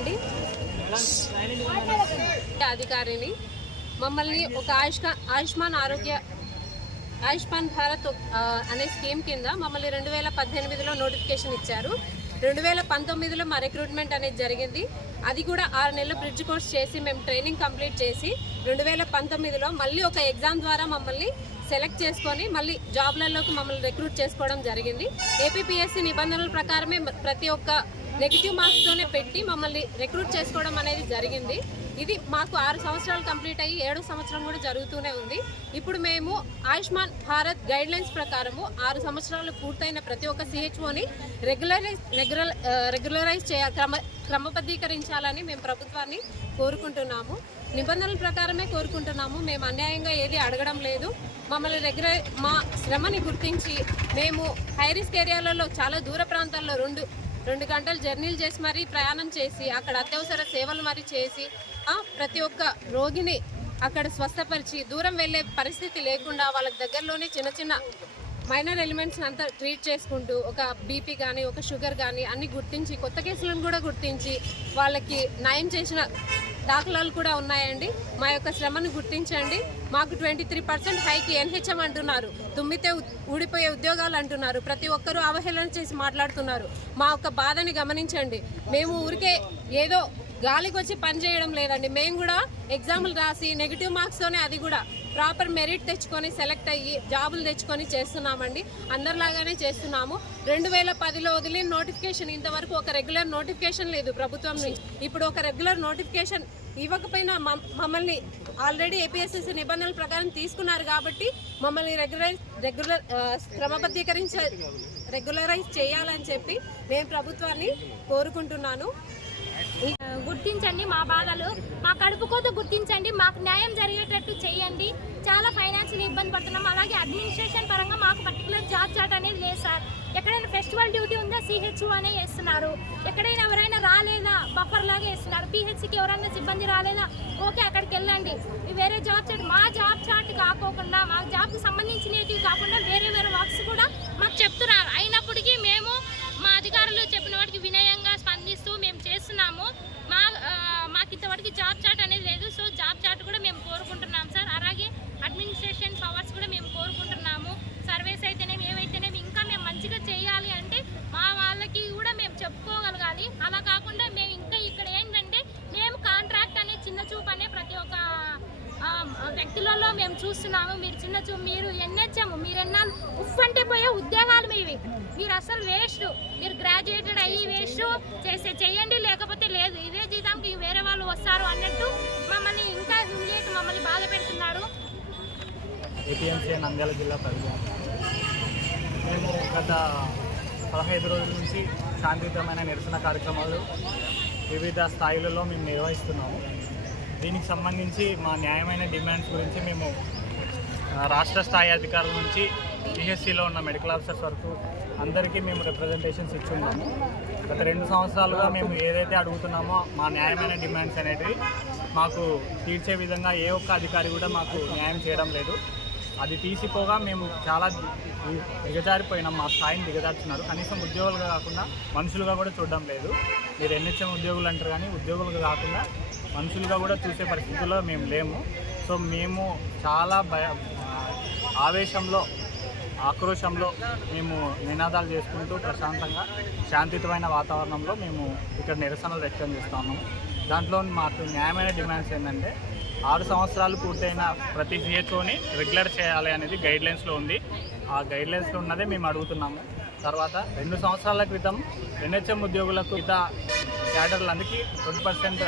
అండి అధికారిని. మమ్మల్ని ఒక ఆయుష్కా ఆయుష్మాన్ ఆరోగ్య ఆయుష్మాన్ భారత్ అనే స్కీమ్ కింద మమ్మల్ని రెండు వేల పద్దెనిమిదిలో నోటిఫికేషన్ ఇచ్చారు. రెండు వేల పంతొమ్మిదిలో మా రిక్రూట్మెంట్ అనేది జరిగింది. అది కూడా ఆరు నెలలు బ్రిడ్జ్ కోర్స్ చేసి మేము ట్రైనింగ్ కంప్లీట్ చేసి రెండు వేల పంతొమ్మిదిలో మళ్ళీ ఒక ఎగ్జామ్ ద్వారా మమ్మల్ని సెలెక్ట్ చేసుకొని మళ్ళీ జాబ్లలోకి మమ్మల్ని రిక్రూట్ చేసుకోవడం జరిగింది. ఏపీపీఎస్సీ నిబంధనల ప్రకారమే ప్రతి ఒక్క నెగిటివ్ మార్క్స్తోనే పెట్టి మమ్మల్ని రిక్రూట్ చేసుకోవడం అనేది జరిగింది. ఇది మాకు ఆరు సంవత్సరాలు కంప్లీట్ అయ్యి ఏడో సంవత్సరం కూడా జరుగుతూనే ఉంది. ఇప్పుడు మేము ఆయుష్మాన్ భారత్ గైడ్ లైన్స్ ప్రకారము ఆరు సంవత్సరాలు పూర్తయిన ప్రతి ఒక్క సిహెచ్ఓని రెగ్యులరైజ్ రెగ్యులర్ రెగ్యులరైజ్ చేయ క్రమ క్రమబద్ధీకరించాలని మేము ప్రభుత్వాన్ని కోరుకుంటున్నాము. నిబంధనల ప్రకారమే కోరుకుంటున్నాము. మేము అన్యాయంగా ఏది అడగడం లేదు. మమ్మల్ని రెగ్యులర్ మా శ్రమని గుర్తించి మేము హై రిస్క్ ఏరియాలలో చాలా దూర ప్రాంతాల్లో రెండు రెండు గంటలు జర్నీలు చేసి మరీ ప్రయాణం చేసి అక్కడ అత్యవసర సేవలు మరి చేసి ప్రతి ఒక్క రోగిని అక్కడ స్వస్థపరిచి దూరం వెళ్ళే పరిస్థితి లేకుండా వాళ్ళకి దగ్గరలోనే చిన్న చిన్న మైనర్ ఎలిమెంట్స్ని అంతా ట్రీట్ చేసుకుంటూ ఒక బీపీ కానీ ఒక షుగర్ కానీ అన్ని గుర్తించి కొత్త కేసులను కూడా గుర్తించి వాళ్ళకి నయం చేసిన దాఖలాలు కూడా ఉన్నాయండి. మా యొక్క శ్రమను గుర్తించండి. మాకు ట్వంటీ త్రీ పర్సెంట్ హైకి ఎన్హెచ్ఎం అంటున్నారు. తుమ్మితే ఊడిపోయే ఉద్యోగాలు అంటున్నారు. ప్రతి ఒక్కరూ అవహేళన చేసి మాట్లాడుతున్నారు. మా యొక్క బాధని గమనించండి. మేము ఊరికే ఏదో గాలికి వచ్చి పని చేయడం లేదండి. మేము కూడా ఎగ్జామ్లు రాసి నెగిటివ్ మార్క్స్తోనే అది కూడా ప్రాపర్ మెరిట్ తెచ్చుకొని సెలెక్ట్ అయ్యి జాబులు తెచ్చుకొని చేస్తున్నామండి. అందరిలాగానే చేస్తున్నాము. రెండు వేల పదిలో వదిలిన నోటిఫికేషన్ ఇంతవరకు ఒక రెగ్యులర్ నోటిఫికేషన్ లేదు ప్రభుత్వం నుంచి. ఇప్పుడు ఒక రెగ్యులర్ నోటిఫికేషన్ ఇవ్వకపోయినా మమ్- మమ్మల్ని ఆల్రెడీ ఏపీఎస్ఎస్సీ నిబంధనల ప్రకారం తీసుకున్నారు కాబట్టి మమ్మల్ని రెగ్యులరైజ్ రెగ్యులర్ క్రమబద్ధీకరించ రెగ్యులరైజ్ చేయాలని చెప్పి నేను ప్రభుత్వాన్ని కోరుకుంటున్నాను. గుర్తించండి మా బాధలు. మా కడుపు కోత గుర్తించండి. మాకు న్యాయం జరిగేటట్టు చేయండి. చాలా ఫైనాన్షియల్ ఇబ్బంది పడుతున్నాం. అలాగే అడ్మినిస్ట్రేషన్ పరంగా మాకు పర్టికులర్ జాబ్ చాట్ అనేది లేదు సార్. ఎక్కడైనా ఫెస్టివల్ డ్యూటీ ఉందా? సిహెచ్ఓ అనే వేస్తున్నారు ఎక్కడైనా ఎవరైనా రాలేదా? బఫర్ లాగా వేస్తున్నారు పిహెచ్సికి ఎవరైనా సిబ్బంది రాలేదా? ఓకే అక్కడికి వెళ్ళండి. వేరే జాబ్ చాట్ మా జాబ్ చాట్ కాకోకుండా మా జాబ్కి సంబంధించినవి కాకుండా వేరే వేరే వర్క్స్ కూడా మాకు చెప్తున్నారు అయినప్పటికీ మేము మా అధికారులు చెప్పిన వాటికి వినయంగా స్పందిస్తూ మేము చేస్తున్నాము మా ఆ, మాకు ఇంతవరకు జాబ్ చాట్ అనేది లేదు సో జాబ్ చాట్ కూడా మేము కోరుకుంటున్నాం సార్ అలాగే అడ్మినిస్ట్రేషన్ పవర్స్ కూడా మేము కోరుకుంటున్నాము సర్వేస్ అయితేనేమి ఏవైతేనేమి ఇంకా మేము మంచిగా చేయాలి అంటే మా వాళ్ళకి కూడా మేము చెప్పుకోగలగాలి అలా కాకుండా మేము ఇంకా ఇక్కడ ఏంటంటే మేము కాంట్రాక్ట్ అనే చిన్న చూపు అనే ప్రతి ఒక్క ఆ, వ్యక్తులలో మేము చూస్తున్నాము మీరు చిన్న చూపు మీరు ఎన్హెచ్ఎం మీరు ఉఫ్ అంటే పోయే ఉద్యోగాలు మీవి. మీరు అసలు వేస్ట్. మీరు గ్రాడ్యుయేటెడ్ అయ్యి వేస్ట్. చేసే చేయండి లేకపోతే లేదు. ఇదే జీతంకి వేరే వాళ్ళు వస్తారు అన్నట్టు మమ్మల్ని ఇంకా హ్యూమిలియేట్ మమ్మల్ని బాధ పెడుతున్నారు నంద్యాల జిల్లా మేము గత పదహైదు రోజుల నుంచి శాంతియుతమైన నిరసన కార్యక్రమాలు వివిధ స్థాయిలలో మేము నిర్వహిస్తున్నాము. దీనికి సంబంధించి మా న్యాయమైన డిమాండ్స్ గురించి మేము రాష్ట్ర స్థాయి అధికారుల నుంచి పిహెచ్సిలో ఉన్న మెడికల్ ఆఫీసర్స్ వరకు అందరికీ మేము రిప్రజెంటేషన్స్ ఇచ్చున్నాము. గత రెండు సంవత్సరాలుగా మేము ఏదైతే అడుగుతున్నామో మా న్యాయమైన డిమాండ్స్ అనేటివి మాకు తీర్చే విధంగా ఏ ఒక్క అధికారి కూడా మాకు న్యాయం చేయడం లేదు. అది తీసిపోగా మేము చాలా దిగజారిపోయినాం. మా స్థాయిని దిగజార్చున్నారు కనీసం ఉద్యోగులుగా కాకుండా మనుషులుగా కూడా చూడడం లేదు. మీరు ఎన్హెచ్ఎం ఉద్యోగులు అంటారు కానీ ఉద్యోగులుగా కాకుండా మనుషులుగా కూడా చూసే పరిస్థితుల్లో మేము లేము. సో మేము చాలా భయ ఆవేశంలో ఆక్రోశంలో మేము నినాదాలు చేసుకుంటూ ప్రశాంతంగా శాంతియుతమైన వాతావరణంలో మేము ఇక్కడ నిరసనలు వ్యక్తం చేస్తాము దాంట్లో మాకు న్యాయమైన డిమాండ్స్ ఏంటంటే ఆరు సంవత్సరాలు పూర్తయిన ప్రతి సిహెచ్ఓని రెగ్యులర్ చేయాలి అనేది గైడ్లైన్స్లో ఉంది. ఆ గైడ్లైన్స్లో ఉన్నదే మేము అడుగుతున్నాము. తర్వాత రెండు సంవత్సరాల క్రితం ఎన్హెచ్ఎం ఉద్యోగులకు ఇతర క్యాడర్లందరికీ ట్వంటీ పర్సెంట్